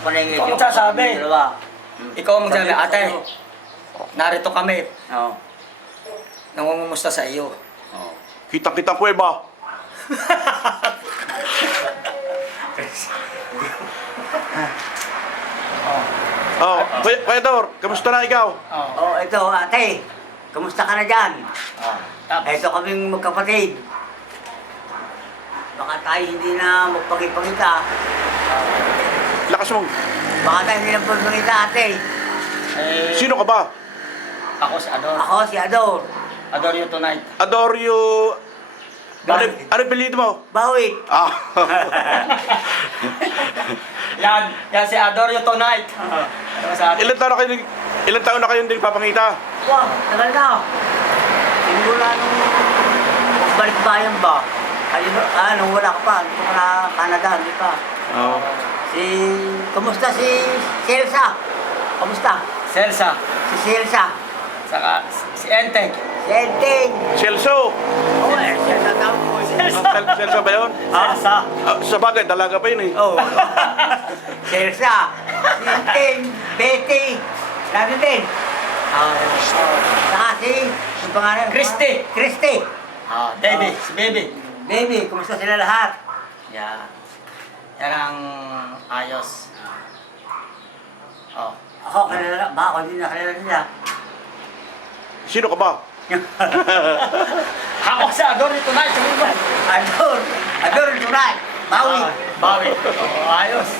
paningit ikaw ang magsasabi. dalawa. Ikaw ang magsasabi, Sabi ko ate, sa'yo. narito kami. Oo. Nangungumusta sa iyo. Oo. Kitang-kitang kuweba. Oh, Kuya Dor, kamusta na ikaw? Oh. Oh, ito ate. Kamusta ka na dyan? Oh. Tapos, Ito kaming magkapatid. Baka tayo hindi na magpagipagita. Lakas mo. Baka tayo hindi na magpagipagita ate. eh, Sino ka ba? ako si Ador. Ako si Ador. Ador you tonight. Adore you... Ano apelyido mo? Bawit. Ah. Yan si Ador you tonight. Ano sa atin? Ilan taon na kayong din papangita? Wow, tagal na. Simula nung balik bayan ba? Nung wala ka pa, nung ka na Canada, hindi pa. Oo. Kumusta si Celsa? Kumusta? Celsa. Si Celsa. Saka si Enteng. Si Enteng. Celso. Oo, Celsa tawag ko. Celso ba yun? Celsa. Sa bagay, dalaga pa yun eh. Oo. Celsa. Si Enteng. Betty. Sabi din. Saka yung pangalan? Christy. Christy. Baby. Si Baby. Baby, kumusta sila lahat? Yan. Yan ang ayos. Oh. Ako, kalala. Ba, ako hindi nakalala nila. Sino ka ba? Ako si Ador you tonight. Sabi mo ba? Ador. Ador, tunay. Bawi. Bawi. Oh, ayos.